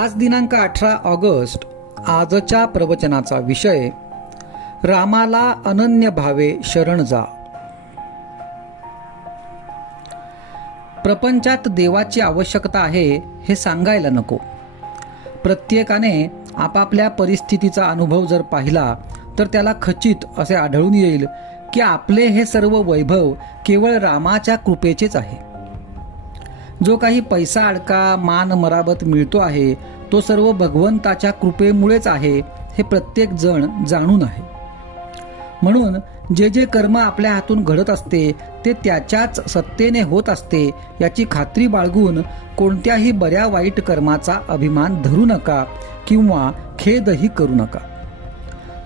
आज दिनांक 18 ऑगस्ट. आजच्या प्रवचनाचा विषय रामाला अनन्य भावे शरण जा. प्रपंचात देवाची आवश्यकता आहे हे सांगायला नको. प्रत्येकाने आपापल्या परिस्थितीचा अनुभव जर पाहिला तर त्याला खचित असे आढळून येईल की आपले हे सर्व वैभव केवळ रामाच्या कृपेचेच आहे. जो काही पैसा अडका मान मराबत मिळतो आहे तो सर्व भगवंताच्या कृपेमुळेच आहे हे प्रत्येक जण जाणून आहे. म्हणून जे जे कर्म आपल्या हातून घडत असते ते त्याच्याच सत्तेने होत असते याची खात्री बाळगून कोणत्याही बऱ्या वाईट कर्माचा अभिमान धरू नका किंवा खेदही करू नका.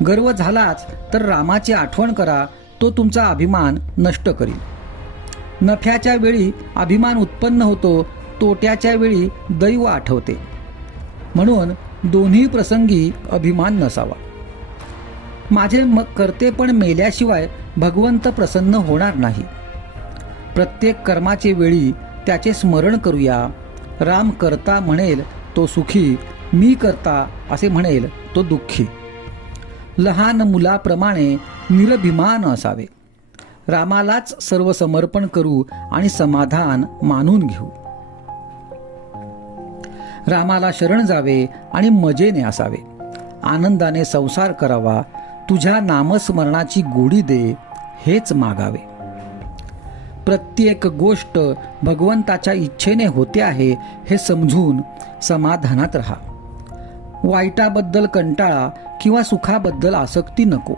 गर्व झालाच तर रामाची आठवण करा, तो तुमचा अभिमान नष्ट करील. नफ्याच्या वेळी अभिमान उत्पन्न होतो, तोट्याच्या वेळी दैव आठवते. म्हणून दोन्ही प्रसंगी अभिमान नसावा. माझे करते पण मेल्याशिवाय भगवंत प्रसन्न होणार नाही. प्रत्येक कर्माचे वेळी त्याचे स्मरण करूया. राम करता म्हणेल तो सुखी, मी करता असे म्हणेल तो दुःखी. लहान मुलाप्रमाणे निरभिमान असावे. रामालाच सर्व समर्पण करू आणि समाधान मानून घेऊ. रामाला शरण जावे आणि मजेने असावे. आनंदाने संसार करावा. तुझ्या नामस्मरणाची गोडी दे हेच मागावे. प्रत्येक गोष्ट भगवंताच्या इच्छेने होते आहे हे समजून समाधानात राहा. वाईटाबद्दल कंटाळा किंवा सुखाबद्दल आसक्ती नको.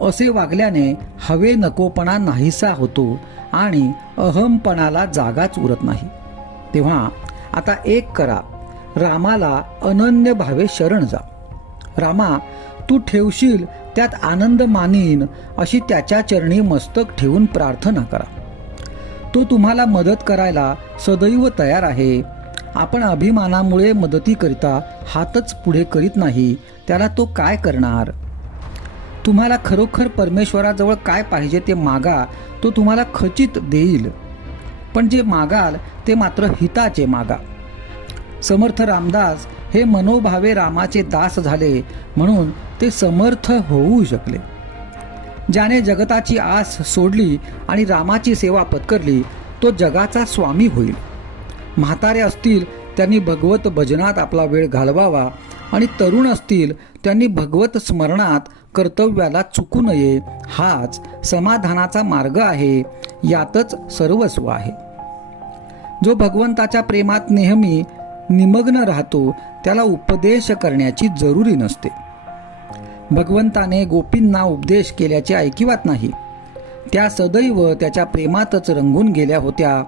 असे वागल्याने हवे नकोपणा नाहीसा होतो आणि अहमपणाला जागाच उरत नाही. तेव्हा आता एक करा, रामाला अनन्य भावे शरण जा. रामा, तू ठेवशील त्यात आनंद मानीन अशी त्याच्या चरणी मस्तक ठेवून प्रार्थना करा. तो तुम्हाला मदत करायला सदैव तयार आहे. आपण अभिमानामुळे मदतीकरिता हातच पुढे करीत नाही, त्याला तो काय करणार? तुम्हाला खरोखर परमेश्वराजवळ काय पाहिजे ते मागा, तो तुम्हाला खचित देईल. पण जे मागाल ते मात्र हिताचे मागा. समर्थ रामदास हे मनोभावे रामाचे दास झाले म्हणून ते समर्थ होऊ शकले. ज्याने जगताची आस सोडली आणि रामाची सेवा पत्करली तो जगाचा स्वामी होईल. म्हातारे असतील त्यांनी भगवत भजनात आपला वेळ घालवावा आणि तरुण असतील त्यांनी भगवत स्मरणात कर्तव्याला चुकू नये. हाच समाधानाचा मार्ग आहे. यातच सर्वस्व आहे. जो भगवंताच्या प्रेमात नेहमी निमग्न राहतो त्याला उपदेश करण्याची जरुरी नसते. भगवंताने गोपींना उपदेश केल्याचे ऐकिवात नाही. त्या सदैव त्याच्या प्रेमातच रंगून गेल्या होत्या.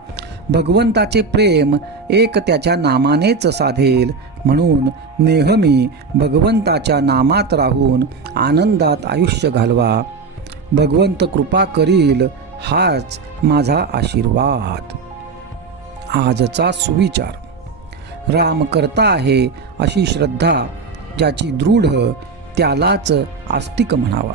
भगवंताचे प्रेम एक त्याच्या नामानेच साधेल. म्हणून नेहमी भगवंताच्या नामात राहून आनंदात आयुष्य घालवा. भगवंत कृपा करील हाच माझा आशीर्वाद. आजचा सुविचार. राम करता आहे अशी श्रद्धा ज्याची दृढ त्यालाच आस्तिक म्हणावा.